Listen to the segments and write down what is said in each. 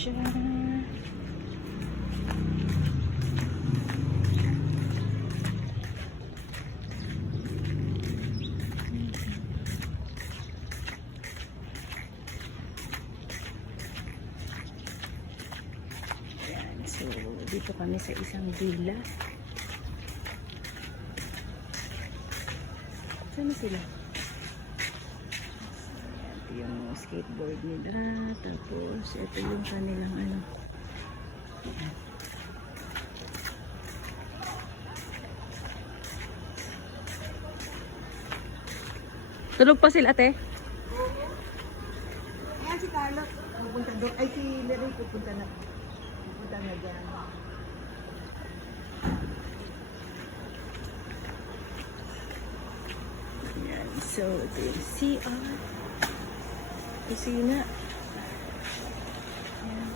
siya. Ayan, so dito kami sa isang villa. Sana sila? Ito yung skateboard nila. Tapos ito yung kanilang ano. Tulog pa sila, ate? Ayan si Carlo, pupunta doon. Ay, si Leroy pupunta na. Pupunta na dyan. Ayan, so ito yung CR. Kusina. Ayan.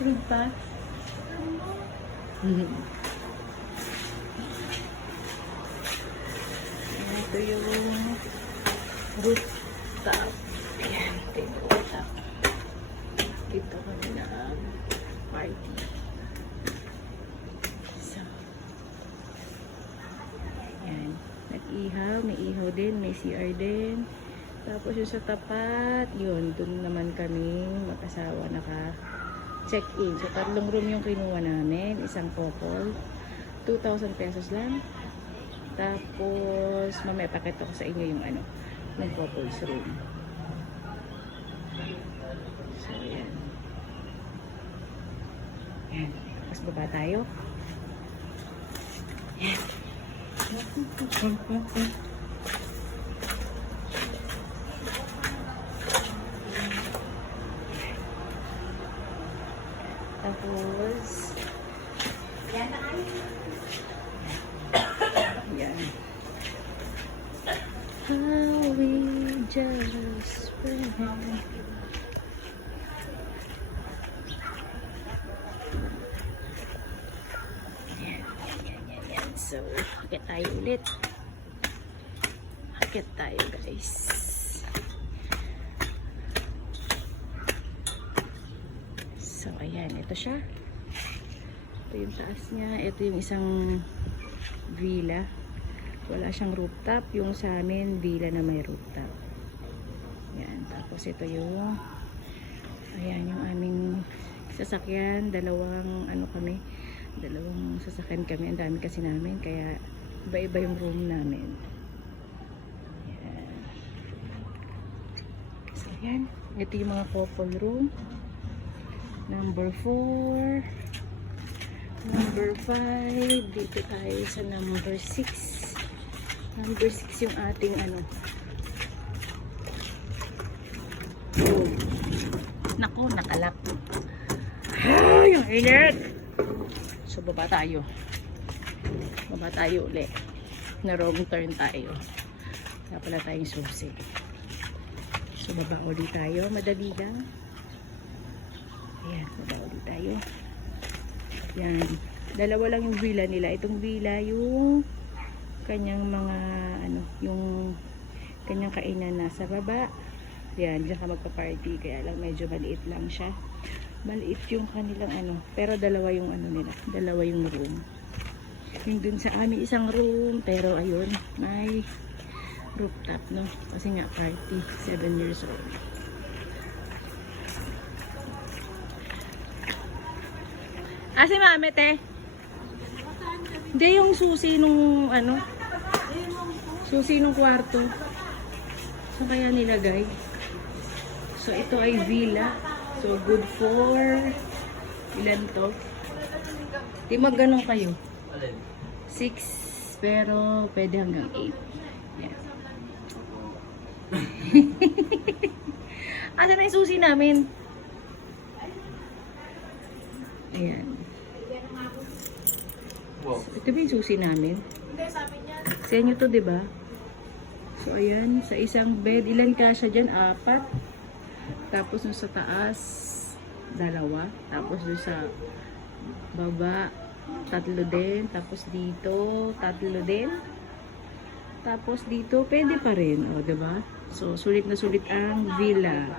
Tulog pa? Ito yung rooftop. Ayan, ito yung rooftop. Dito kami na party. So, ayan. Nag-ihaw, may ihaw din, may CR din. Tapos yung sa tapat, yun, dun naman kami mag-asawa naka-check-in. So, 3 room yung kinuha namin, isang couple. 2,000 pesos lang. Tapos, mamaya pakita ko sa inyo yung ano, ng couples room. So, ayan. Ayan. Tapos baba tayo. Ayan. Tapos, yan. How we just went. Yan. So, akit tayo ulit. Akit tayo, guys. So, ayan. Ito siya. Ito yung taas niya. Ito yung isang villa. Wala siyang rooftop. Yung sa amin, villa na may rooftop. Yan. Tapos ito yung ayan yung aming sasakyan. Dalawang sasakyan kami. Ang dami kasi namin. Kaya iba-iba yung room namin. Yan. So yan. Ito yung mga couple room. Number 4. Number 5. Dito tayo sa number 6. Number 6 yung ating ano. Oh. Naku, nakalak. Ay, yung init. So, baba tayo. Baba tayo ulit. Na wrong turn tayo. Kaya pala tayong susi. So, baba ulit tayo. Madali lang. Ayan, baba ulit tayo. Yan. Dalawa lang yung villa nila. Itong villa yung kanyang mga ano, yung kanyang kainan nasa baba. Yan, diyan ka magpa-party. Kaya lang medyo maliit lang siya. Maliit yung kanilang ano. Pero dalawa yung ano nila. Dalawa yung room. Yung dun sa amin isang room. Pero ayun, may rooftop, no? Kasi nga party. 7 years old. Si mami, te? Hindi, yung susi nung ano, susi nung kwarto. So, kaya nilagay. So, ito ay villa. So, good for ilan to? Di magganong kayo? 6, pero pwede hanggang 8. Yan. Asa na yung susi namin? Ayan. Wow. Ito ba yung susi namin? Hindi, sabi niya. Sa inyo to, diba? So, ayan. Sa isang bed, ilan kasya dyan? 4. Tapos, nung sa taas, 2. Tapos, dun sa baba, 3 din. Tapos, dito, 3 din. Tapos, dito, pwede pa rin. O, diba? So, sulit na sulit ang villa.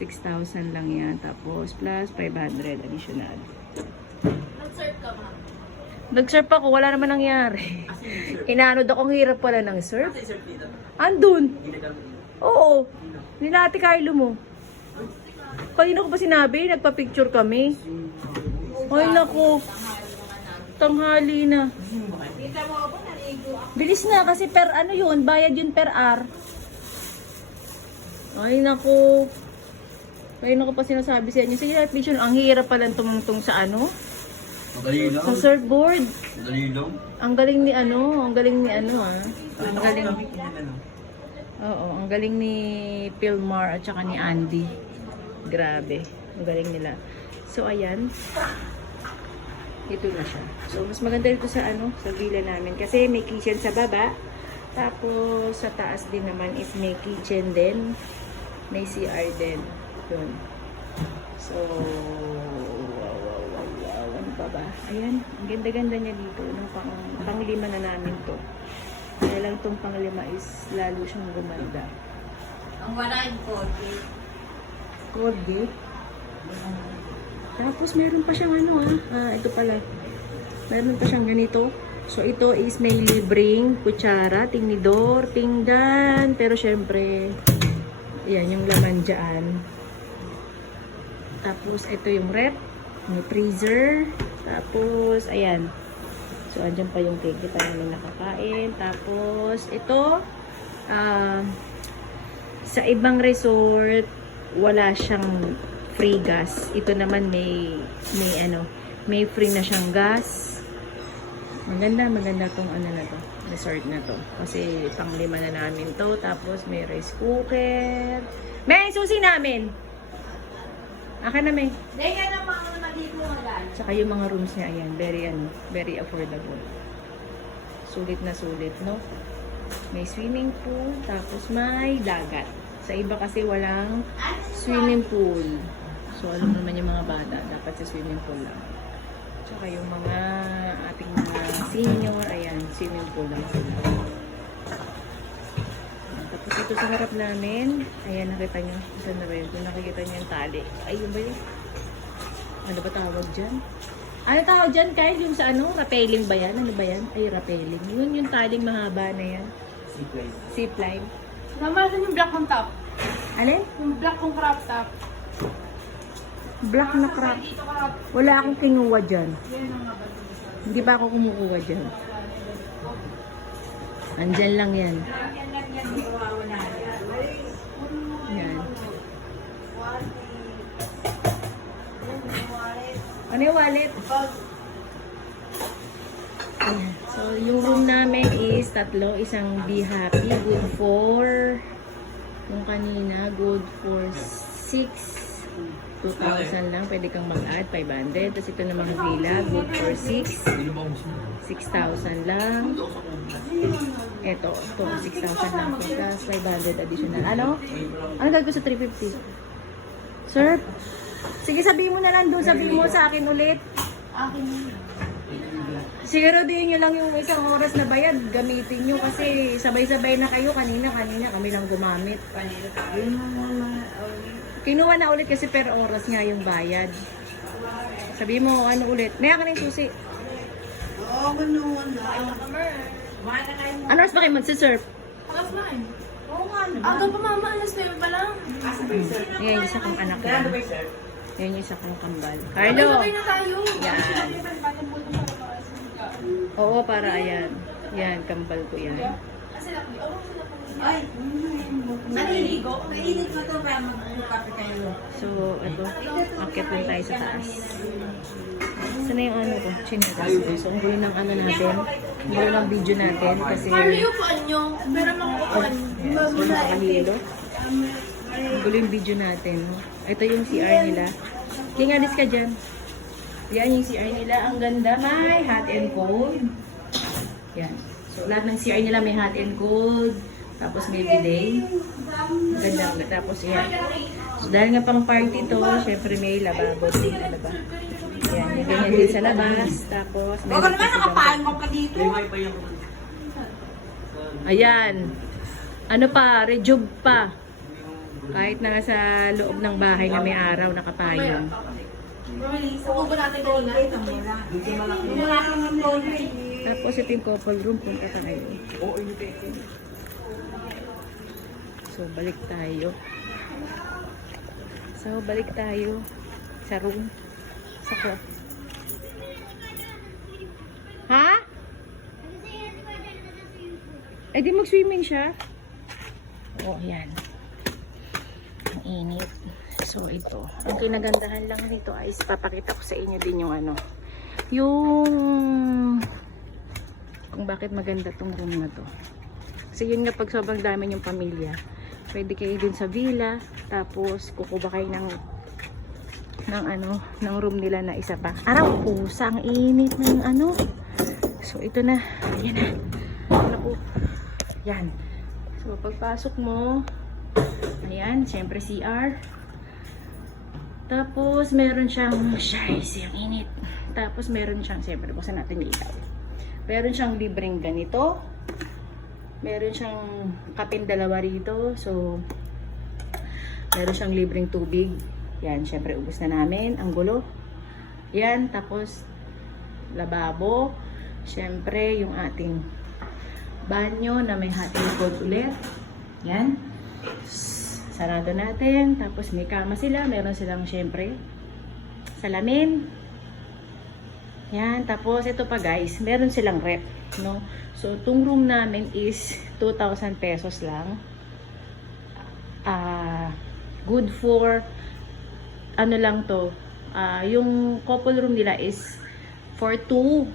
6,000 lang yan. Tapos, plus 500 additional. Nag-serve ka, ma'am. Nag-surf ako, wala naman nangyari. Inaanod ako, ang hirap pala ng surf. Andun. Oo. Ninati Carlo mo. Kanina ko pa sinabi, nagpa-picture kami. Ay, naku. Tanghali na. Kita mo ako, naligo ako. Bilis na kasi per ano yun, bayad yun per hour. Ay, naku. Kanina ko pa sinasabi sa inyo. Sige, at least yun, ang hirap pala tumungtong sa ano. Madali lang. Sa surfboard. Madali lang. Ang galing ni ano, ang galing ni ano ah. Ang galing. Ano? Oo, ang galing ni Pilmar at saka ni Andy. Grabe, ang galing nila. So ayan. Ito na siya. So mas maganda dito sa ano, sa villa namin kasi may kitchen sa baba. Tapos sa taas din naman is may kitchen din. May CR din. Yun. So wow, ano pa ba? Ayan, ang ganda-ganda niya dito. Nung pang-lima na namin to. Kaya lang itong pang-lima is lalo siyang gumanda. Ang wala yung coffee. Colgate. Tapos meron pa siyang ano ito pala. Meron pa siyang ganito. So ito is may libreng kutsara, tinidor, pinggan. Pero syempre, yan yung laman dyan. Tapos ito yung rep. May freezer. Tapos, ayan. So, andyan pa yung cake. Di pa namin nakakain. Tapos, ito, sa ibang resort, wala siyang free gas. Ito naman may free na siyang gas. Maganda tong ano na to, resort na to. Kasi, pang-lima na namin to. Tapos, may rice cooker. May susi namin! Akin na may. Dahil yan ang mga nandito mo lang. Tsaka yung mga rooms niya, ayan, very affordable. Sulit na sulit, no? May swimming pool, tapos may dagat. Sa iba kasi walang swimming pool. So, alam naman yung mga bata, dapat sa swimming pool lang. Tsaka yung mga ating mga senior, ayan, swimming pool lang sila. Tapos ito sa harap namin, ayan, nakita nyo, saan na ba yun? Kung nakikita nyo yung tali. Ay, yun ba yun? Ano ba tawag dyan? Ano tawag dyan, Kyle? Yung sa ano? Rappelling ba yan? Ano ba yan? Ay, rappelling. Yun yung taling mahaba na yan. Zipline. Zipline. Mama, saan yung black kong top? Alin? Yung black kong crop top. Black na crop. Dito ka. Wala akong kinuha dyan. Yan ang nga ba? Hindi pa ako kumukuha dyan. Andyan lang yan. Yan. Ano yung wallet? Ayan. So, yung room namin is tatlo. Isang Be Happy, good for yung kanina, good for 6. 2,000 lang. Pwede kang mag-add, 500. Tapos ito namang villa, good for 6. 6,000 lang. Ito, 6,000 lang. Plus 500 additional. Ano? Ano gagawin sa 350? Sir? Sige, sabihin mo na lang doon. Sabihin mo sa akin ulit. Akin yun. Siguro din nyo lang yung isang oras na bayad. Gamitin nyo kasi sabay-sabay na kayo. Kanina kami lang gumamit. Kinuha na ulit kasi per oras nga yung bayad. Sabihin mo ano ulit. May akin yung susi. Ano oras ba kayo magsisurf? Alas 9. Oo nga. Aga pa mama, alas 9 pa lang. Yan yung isa kong anak yan. Yan yung isa kong kambal. Ay, Carlo! sabay na tayo. Yan. Oo, para ayan. Yan, kambal ko yan. Ay, naliligo. Mainit na to para mag-kape kayo. So, ito. Akit lang tayo sa taas. Saan na yung ano ko? Chinelas ko. So, ang gulo ng ano natin. Ang gulo ng video natin. Kasi, Paano yung upuan nyo? Pero mga upuan. so, nakakahilo. Ang gulo yung video natin. No? Ito yung CR nila. King, alis ka dyan. Yan yung CR nila. Ang ganda. May hot and cold. Yan. So, lahat ng CR nila may hot and cold. Tapos may bidet. Ganda. Tapos yan. So, dahil nga pang party to, syempre may lababo. Ano ba? Yan. Yung ganyan din sa labas. Tapos, may Huwag naman nakapain mo pa dito. Ayan. Ano pa, rejug pa. Kahit na sa loob ng bahay na may araw, nakapayong. Subo ba natin kanina? Tapos ito yung couple room, punta tayo. So, balik tayo. Sa room. Sa kwarto. Ha? Eh di mag-swimming siya. Oh, yan. Ang init. So, ito. Ang kinagandahan lang dito ay papakita ko sa inyo din yung ano. Yung kung bakit maganda tong room na to. Kasi yun nga, pag sobrang dami yung pamilya, pwede kayo din sa villa, tapos kukuha kayo ng room nila na isa pa. Araw, pusa, ang init ng ano. So, ito na. Yan na. Naku. Yan. So, pagpasok mo, ayan, syempre CR. Tapos, meron siyang, shizy, ang init. Tapos, meron siyang, syempre, buksan natin yung ilaw. Meron siyang libreng ganito. Meron siyang kapin dalawa rito. So, meron siyang libreng tubig. Yan, syempre, ubos na namin. Ang gulo. Yan, tapos, lababo. Syempre, yung ating banyo na may hot and cold ulit. Yan. Sarado natin. Tapos, may kama sila. Meron silang, syempre, salamin. Yan, tapos ito pa guys, meron silang rep, no? So, itong room namin is 2,000 pesos lang. Good for, ano lang to, yung couple room nila is for 2.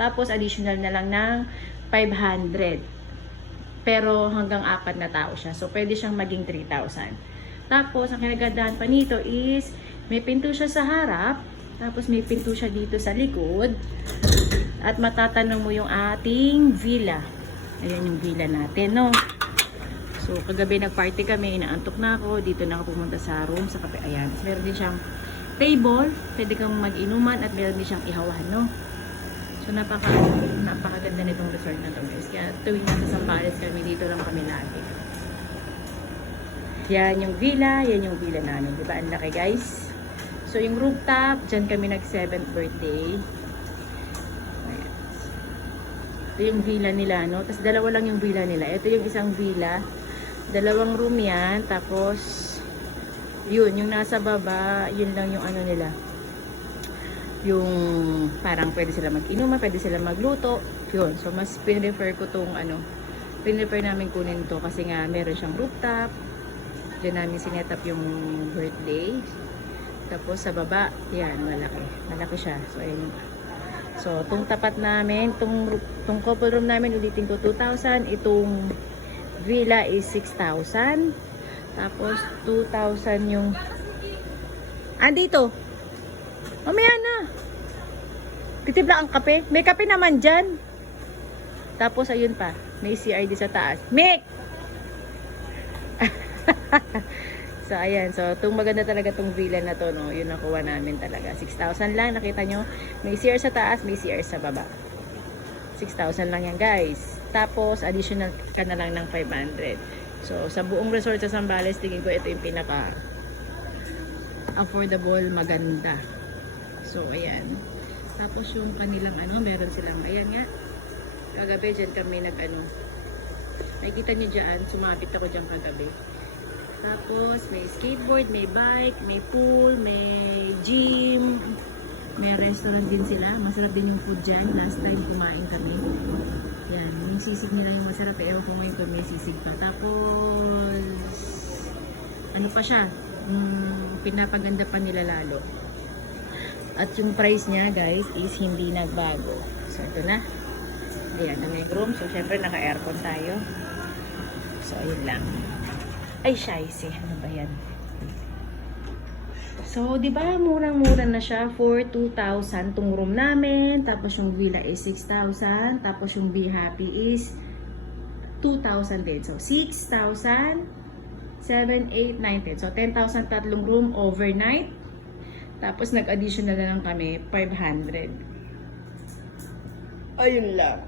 Tapos, additional na lang ng 500. Pero, hanggang 4 na tao siya. So, pwede siyang maging 3,000. Tapos, ang kinagandahan pa nito is, may pinto siya sa harap. Tapos may pinto siya dito sa likod. At matatanong mo yung ating villa. Ayan yung villa natin, no? So, kagabi nagparty kami. Inaantok na ako. Dito na ako pumunta sa room. Sa kape. Ayan. Tapos meron din siyang table. Pwede kang mag-inuman. At meron din siyang ihawan, no? So, napakaganda nitong resort na to, guys. Kaya tuwing nasa Zambales kami, dito lang kami lagi. Yan yung villa. Yan yung villa namin. Diba? Ang laki, guys. So, yung rooftop, dyan kami nag 7th birthday. Ayan. Ito yung villa nila, no? Tapos, dalawa lang yung villa nila. Ito yung isang villa. 2 room yan. Tapos, yun, yung nasa baba, yun lang yung ano nila. Yung, parang pwede sila mag-inuman, pwede sila magluto. Yun. So, mas pinrefer ko tong, pinrefer namin kunin to kasi nga, meron siyang rooftop. Diyan namin sinetap yung birthday. Tapos sa baba, yan, malaki. Malaki siya. So, ayun. So, itong tapat namin, itong couple room namin, ulitin ko 2,000. Itong villa is 6,000. Tapos, 2,000 yung... Andito! Mamaya na! Titibla ang kape. May kape naman dyan. Tapos, ayun pa. May CRD sa taas. Mick! So, ayan. So, itong maganda talaga itong villa na to, no? Yun nakuha namin talaga. 6,000 lang. Nakita nyo? May CR sa taas, may CR sa baba. 6,000 lang yan, guys. Tapos, additional ka na lang ng 500. So, sa buong resort sa Zambales, tingin ko ito yung pinaka affordable, maganda. So, ayan. Tapos, yung kanilang, meron silang, ayan nga. Kagabi, dyan kami nakikita nyo dyan, sumabit ako dyan kagabi. Tapos, may skateboard, may bike, may pool, may gym, may restaurant din sila. Masarap din yung food dyan. Last time, kumain kami. Yan, yung sisig nila yung masarap. Ewan ko ngayon kung may sisig pa. Tapos, ano pa siya? Pinapaganda pa nila lalo. At yung price niya, guys, is hindi nagbago. So, ito na. Ayan, ang room. So, syempre, naka-aircon tayo. So, ayun lang. Ay, shizy. Ano ba yan? So, di ba murang-mura na siya for 2,000 tong room namin. Tapos yung villa is 6,000. Tapos yung Be Happy is 2,000 din. So, 6,000, 7, 8, 9, 10. So, 10,000 tatlong room overnight. Tapos nag-additional na lang kami, 500. Ayun lang.